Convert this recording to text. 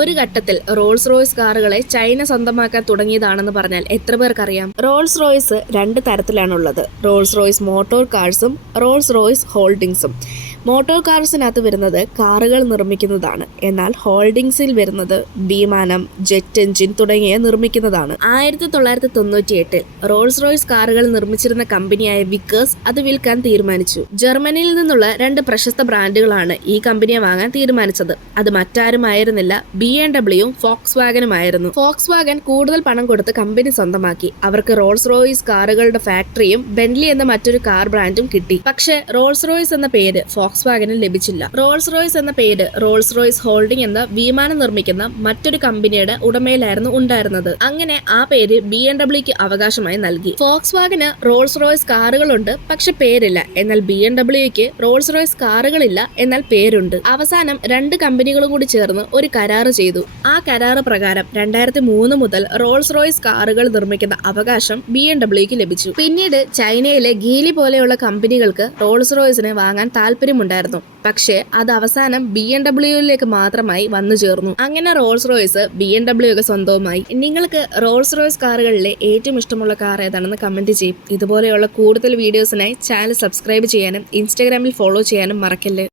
ഒരു ഘട്ടത്തിൽ Rolls Royce കാറുകളെ China സ്വന്തമാക്കാൻ തുടങ്ങിയതാണെന്ന് പറഞ്ഞാൽ എത്ര പേർക്കറിയാം? റോൾസ് റോയ്സ് രണ്ട് തരത്തിലാണുള്ളത്. റോൾസ് റോയ്സ് മോട്ടോർ കാർസും റോൾസ് റോയ്സ് ഹോൾഡിങ്സും. മോട്ടോർ കാർസിനകത്ത് വരുന്നത് കാറുകൾ നിർമ്മിക്കുന്നതാണ്. എന്നാൽ ഹോൾഡിങ്സിൽ വരുന്നത് വിമാനം, ജെറ്റ് എഞ്ചിൻ തുടങ്ങിയ നിർമ്മിക്കുന്നതാണ്. 1998 റോൾസ് റോയ്സ് കാറുകൾ നിർമ്മിച്ചിരുന്ന കമ്പനിയായ വിക്കേഴ്സ് അത് വിൽക്കാൻ തീരുമാനിച്ചു. ജർമ്മനിയിൽ നിന്നുള്ള രണ്ട് പ്രശസ്ത ബ്രാൻഡുകളാണ് ഈ കമ്പനിയെ വാങ്ങാൻ തീരുമാനിച്ചത്. അത് മറ്റാരുമായിരുന്നില്ല, BMW യും ഫോക്സ് വാഗനുമായിരുന്നു. ഫോക്സ് വാഗൻ കൂടുതൽ പണം കൊടുത്ത് കമ്പനി സ്വന്തമാക്കി. അവർക്ക് റോൾസ് റോയ്സ് കാറുകളുടെ ഫാക്ടറിയും ബെന്റ്ലി എന്ന മറ്റൊരു കാർ ബ്രാൻഡും കിട്ടി. പക്ഷേ റോൾസ് റോയ്സ് എന്ന പേര് ഫോക്സ് വാഗന് ലഭിച്ചില്ല. റോൾസ് റോയ്സ് എന്ന പേര് റോൾസ് റോയ്സ് ഹോൾഡിംഗ് എന്ന വിമാനം നിർമ്മിക്കുന്ന മറ്റൊരു കമ്പനിയുടെ ഉടമയിലായിരുന്നു ഉണ്ടായിരുന്നത്. അങ്ങനെ ആ പേര് BMW അവകാശമായി നൽകി. ഫോക്സ് വാഗന് റോൾസ് റോയ്സ് കാറുകളുണ്ട്, പക്ഷെ പേരില്ല. എന്നാൽ BMW റോൾസ് റോയ്സ് കാറുകളില്ല, എന്നാൽ പേരുണ്ട്. അവസാനം രണ്ട് കമ്പനികളും കൂടി ചേർന്ന് ഒരു കരാറ് ചെയ്തു. ആ കരാറ് പ്രകാരം 2003 മുതൽ റോൾസ് റോയ്സ് കാറുകൾ നിർമ്മിക്കുന്ന അവകാശം BMW ലഭിച്ചു. പിന്നീട് ചൈനയിലെ ഗീലി പോലെയുള്ള കമ്പനികൾക്ക് റോൾസ് റോയ്സിനെ വാങ്ങാൻ താല്പര്യമുണ്ടായിരുന്നു. പക്ഷേ അത് അവസാനം BMW മാത്രമായി വന്നു ചേർന്നു. അങ്ങനെ റോൾസ് റോയ്സ് BMW സ്വന്തവുമായി. നിങ്ങൾക്ക് റോൾസ് റോയ്സ് കാറുകളിലെ ഏറ്റവും ഇഷ്ടമുള്ള കാർ ഏതാണെന്ന് കമന്റ് ചെയ്യും. ഇതുപോലെയുള്ള കൂടുതൽ വീഡിയോസിനായി ചാനൽ സബ്സ്ക്രൈബ് ചെയ്യാനും ഇൻസ്റ്റാഗ്രാമിൽ ഫോളോ ചെയ്യാനും മറക്കല്ലേ.